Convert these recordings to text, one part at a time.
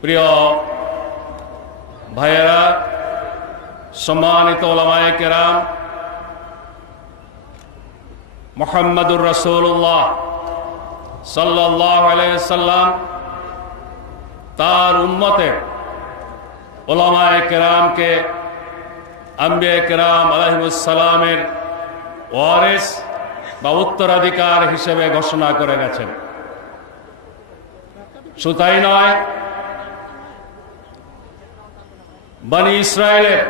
প্রিয় ভাইয়েরা, সম্মানিত ওলামায়ে কেরাম, মোহাম্মদুর রসুল্লাহ সাল্লাহ আলাইসাল্লাম তার উম্মতে ওলামায়ে কেরামকে আম্বে কেরাম আলহিমুসালামের ওয়ারেস বা উত্তরাধিকার হিসেবে ঘোষণা করে গেছেন। শুধু তাই নয়, বানি ইসরায়েলের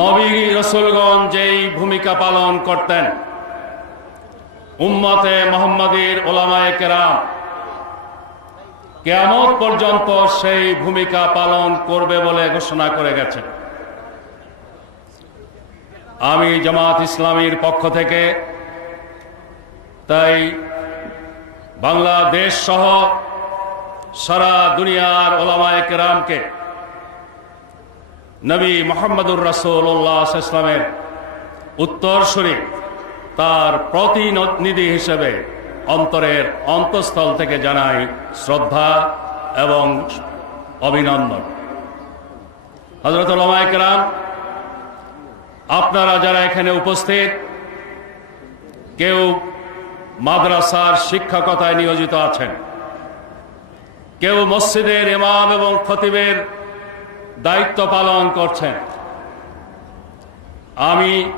নবী রসুলগণ যেই ভূমিকা পালন করতেন, উম্মতে মোহাম্মদীর ওলামায়ে কেরাম কেমন পর্যন্ত সেই ভূমিকা পালন করবে বলে ঘোষণা করে গেছেন। আমি জামাত ইসলামীর পক্ষ থেকে তাই বাংলাদেশ সহ সারা দুনিয়ার ওলামায়ে কেরামকে নবী মোহাম্মদুর রাসূলুল্লাহ ইসলামের উত্তরসূরি তার প্রতিনিধি হিসেবে অন্তরের অন্তঃস্থল থেকে জানাই শ্রদ্ধা এবং অভিনন্দন। হজরত ওলামায়ে কেরাম, আপনারা যারা এখানে উপস্থিত, কেউ মাদ্রাসার শিক্ষকতায় নিয়োজিত আছেন। কেউ মসজিদের ইমাম এবং খতিবের দায়িত্ব পালন করছেন। আমি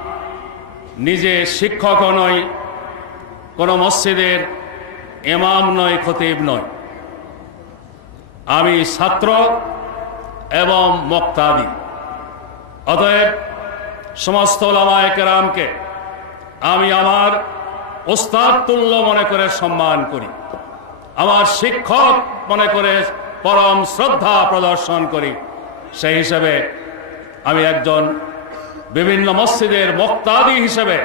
নিজে শিক্ষকও নই, কোনো মসজিদের ইমাম নয় খতিব নয় আমি ছাত্র এবং মক্তাদি। অতএব সমস্ত ওলামায়ে কেরামকে আমি আমার ওস্তাদ তুল্য মনে করে সম্মান করি। আমার শিক্ষক মনে করে পরম শ্রদ্ধা প্রদর্শন করি। সেই হিসেবে আমি একজন বিভিন্ন মসজিদের মক্তাদি হিসেবে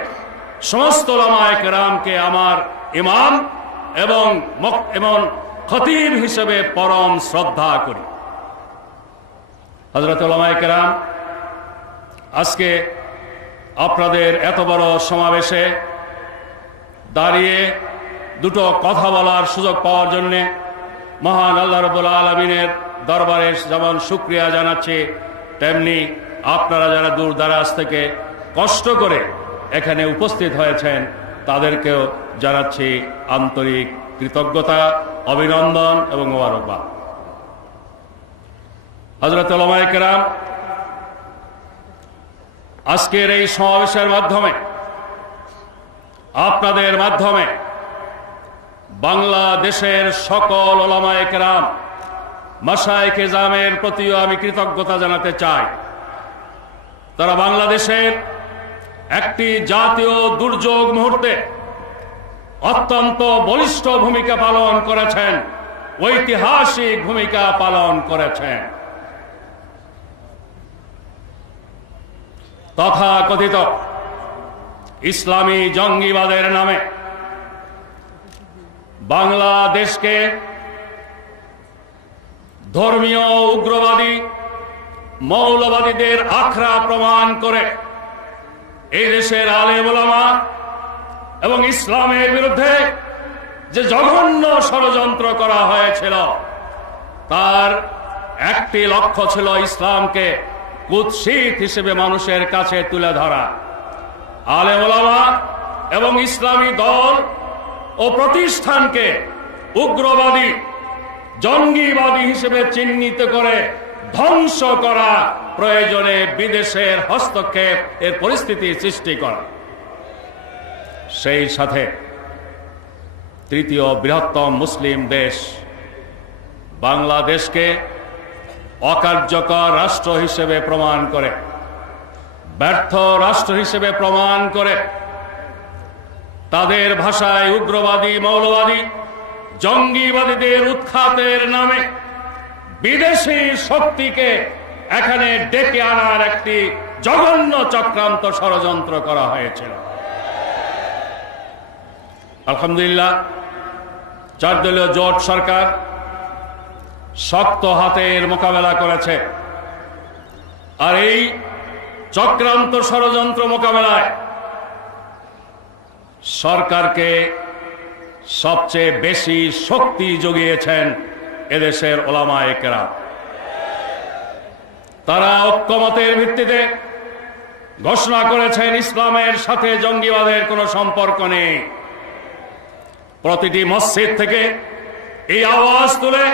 সমস্ত ওলামায়ে কেরামকে আমার ইমাম এবং এবং খতিব হিসেবে পরম শ্রদ্ধা করি। হজরত ওলামায়ে কেরাম, আজকে আপনাদের এত বড় সমাবেশে দাঁড়িয়ে দুটো কথা বলার সুযোগ পাওয়ার জন্যে মহান আল্লাহ রবুল আলমিনের দরবারে যেমন শুক্রিয়া জানাচ্ছি, তেমনি আপনারা যারা দূর দারাজ থেকে কষ্ট করে এখানে উপস্থিত হয়েছেন, তাদেরকেও জানাচ্ছি আন্তরিক কৃতজ্ঞতা, অভিনন্দন এবং মোবারকবাদ। হজরত আজকের এই সমাবেশের মাধ্যমে আপনাদের মাধ্যমে বাংলাদেশের সকল ওলামায়ে কেরাম মাসায় কেজামের প্রতিও আমি কৃতজ্ঞতা জানাতে চাই। তারা বাংলাদেশের একটি জাতীয় দুর্যোগ মুহূর্তে অত্যন্ত বলিষ্ঠ ভূমিকা পালন করেছেন, ঐতিহাসিক ভূমিকা পালন করেছেন। তথা কথিত ইসলামী জঙ্গিবাদের নামে। বাংলাদেশকে ধর্মীয় উগ্রবাদী, মৌলবাদীদের আখড়া প্রমাণ করে এই দেশের আলেমা এবং ইসলামের বিরুদ্ধে যে জঘন্য ষড়যন্ত্র করা হয়েছিল, তার একটি লক্ষ্য ছিল ইসলামকে কুৎসিত হিসেবে মানুষের কাছে তুলে ধরা। আলেমা এবং ইসলামী দল ও প্রতিষ্ঠানকে উগ্রবাদী, জঙ্গিবাদী হিসেবে চিহ্নিত করে ধ্বংস করা প্রয়োজনে বিদেশের হস্তক্ষেপ এর পরিস্থিতি সৃষ্টি করা। সেই সাথে তৃতীয় বৃহত্তম মুসলিম দেশ বাংলাদেশকে অকার্যকর রাষ্ট্র হিসেবে প্রমাণ করে। ব্যর্থ রাষ্ট্র হিসেবে প্রমাণ করে তাদের ভাষায় উগ্রবাদী, মৌলবাদী, জঙ্গিবাদীদের উৎখাতের নামে বিদেশি শক্তিকে এখানে ডেকে আনার একটি জঘন্য চক্রান্ত ষড়যন্ত্র করা হয়েছিল। আলহামদুলিল্লাহ চার দলীয় জোট সরকার শক্ত হাতের মোকাবেলা করেছে। আর এই চক্রান্ত ষড়যন্ত্র মোকাবেলায় সরকারকে সবচেয়ে বেশি শক্তি জুগিয়েছেন এদেশের ওলামা একরা তারা ঐক্যমতের ভিত্তিতে ঘোষণা করেছেন ইসলামের সাথে জঙ্গিবাদের কোনো সম্পর্ক নেই। প্রতিটি মসজিদ থেকে এই আওয়াজ তুলে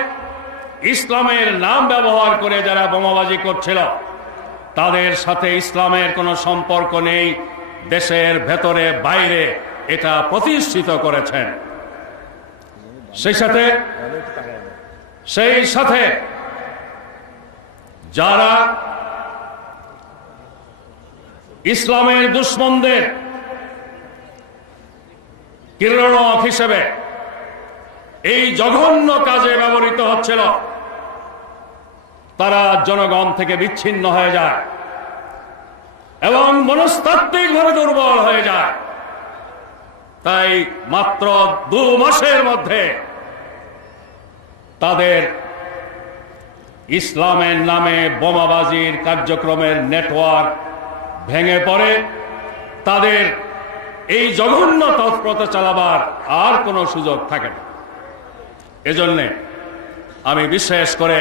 ইসলামের নাম ব্যবহার করে যারা বোমাবাজি করছিল তাদের সাথে ইসলামের কোনো সম্পর্ক নেই, দেশের ভেতরে, বাইরে এটা প্রতিষ্ঠিত করেছেন। সেই সাথে সেই সাথে যারা ইসলামের দুশ্মনদের কিরণক হিসেবে এই জঘন্য কাজে ব্যবহৃত হচ্ছিল তারা জনগণ থেকে বিচ্ছিন্ন হয়ে যায় এবং মনস্তাত্ত্বিকভাবে দুর্বল হয়ে যায়। তাই মাত্র দু মাসের মধ্যে তাদের ইসলামের নামে বোমাবাজির কার্যক্রমের নেটওয়ার্ক ভেঙে পড়ে। তাদের এই জঘন্য তৎপরতা চালাবার আর কোনো সুযোগ থাকে না। এজন্যে আমি বিশেষ করে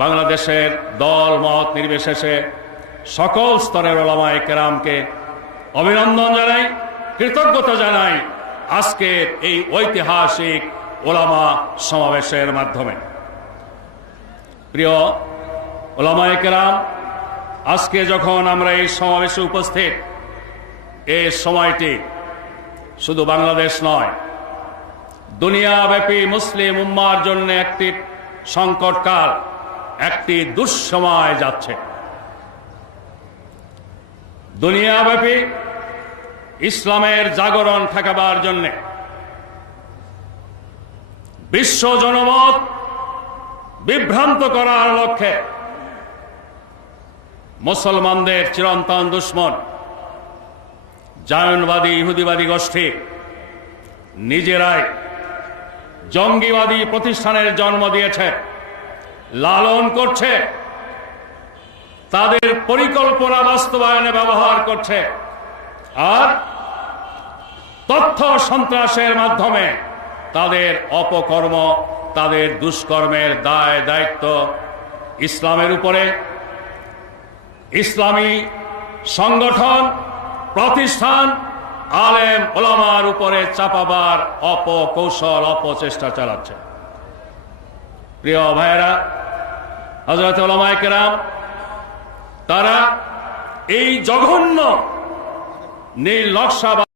বাংলাদেশের দল, মত নির্বিশেষে সকল স্তরের ওলামায় কেরামকে অভিনন্দন জানাই, কৃতজ্ঞতা জানাই আজকের এই ঐতিহাসিক ওলামা সমাবেশের মাধ্যমে। প্রিয় ওলামায় কেরাম, আজকে যখন আমরা এই সমাবেশে উপস্থিত এই সময়টি শুধু বাংলাদেশ নয়, দুনিয়াব্যাপী মুসলিম উম্মার জন্য একটি সংকটকাল। একটি দুঃসময় যাচ্ছে। দুনিয়াব্যাপী ইসলামের জাগরণ ঠেকাবার জন্য বিশ্ব জনমত বিভ্রান্ত করার লক্ষ্যে মুসলমানদের চিরন্তন দুশ্মন, জায়নবাদী, ইহুদিবাদী গোষ্ঠী নিজেরাই জঙ্গিবাদী প্রতিষ্ঠানের জন্ম দিয়েছে লালন করছে। তাদের পরিকল্পনা বাস্তবায়নে ব্যবহার করছে। আর তথ্য সন্ত্রাসের মাধ্যমে তাদের অপকর্ম, তাদের দুষ্কর্মের দায়, দায়িত্ব ইসলামের উপরে। ইসলামী সংগঠন, প্রতিষ্ঠান, আলেম ওলামার উপরে চাপাবার অপকৌশল, অপচেষ্টা চালাচ্ছে। প্রিয় ভাইয়েরা হজরত কেরাম তারা এই জঘন্য নকশা